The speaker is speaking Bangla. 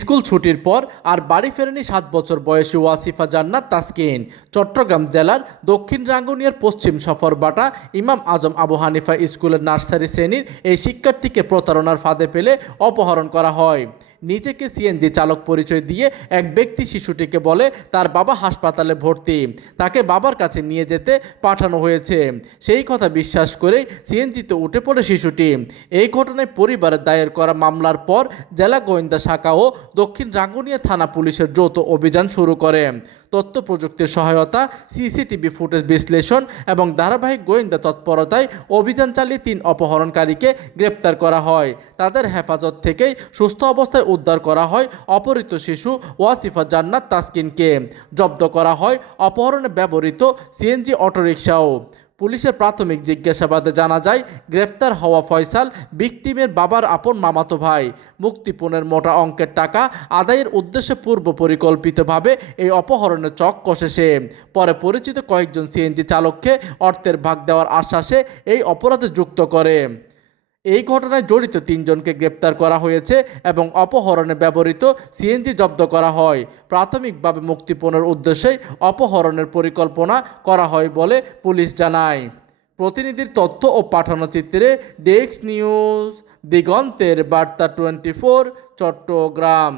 স্কুল ছুটির পর আর বাড়ি ফেরেনি 7 বছর বয়সী ওয়াসিফা জান্নাত তাসকিন। চট্টগ্রাম জেলার দক্ষিণ রাঙ্গুনিয়ার পশ্চিম সফরবাটা ইমাম আজম আবু হানিফা স্কুলের নার্সারি শ্রেণীর এই শিক্ষার্থীকে প্রতারণার ফাঁদে ফেলে অপহরণ করা হয়। নিজেকে সিএনজি চালক পরিচয় দিয়ে এক ব্যক্তি শিশুটিকে বলে তার বাবা হাসপাতালে ভর্তি, তাকে বাবার কাছে নিয়ে যেতে পাঠানো হয়েছে। সেই কথা বিশ্বাস করে সিএনজিতে উঠে পড়ে শিশুটি। এই ঘটনায় পরিবারের দায়ের করা মামলার পর জেলা গোয়েন্দা শাখা ও দক্ষিণ রাঙ্গুনিয়া থানা পুলিশের যৌথ অভিযান শুরু করে। তথ্য প্রযুক্তির সহায়তা, সিসিটিভি ফুটেজ বিশ্লেষণ এবং ধারাবাহিক গোয়েন্দা তৎপরতায় অভিযান চালিয়ে 3 অপহরণকারীকে গ্রেপ্তার করা হয়। তাদের হেফাজত থেকেই সুস্থ অবস্থায় উদ্ধার করা হয় অপহৃত শিশু ওয়াসিফা জান্নাত তাসকিনকে। জব্দ করা হয় অপহরণে ব্যবহৃত সিএনজি অটোরিকশাও। পুলিশের প্রাথমিক জিজ্ঞাসাবাদে জানা যায়, গ্রেফতার হওয়া ফয়সাল ভিকটিমের বাবার আপন মামাতো ভাই। মুক্তিপণের মোটা অঙ্কের টাকা আদায়ের উদ্দেশ্যে পূর্ব পরিকল্পিতভাবে এই অপহরণের চক কষে সে। পরে পরিচিত কয়েকজন সিএনজি চালককে অর্থের ভাগ দেওয়ার আশ্বাসে এই অপরাধে যুক্ত করে। এই ঘটনায় জড়িত 3 জনকে গ্রেপ্তার করা হয়েছে এবং অপহরণে ব্যবহৃত সিএনজি জব্দ করা হয়। প্রাথমিকভাবে মুক্তিপণের উদ্দেশ্যেই অপহরণের পরিকল্পনা করা হয় বলে পুলিশ জানায়। প্রতিনিধির তথ্য ও পাঠানো চিত্রে ডেস্ক নিউজ, দিগন্তের বার্তা 24, চট্টগ্রাম।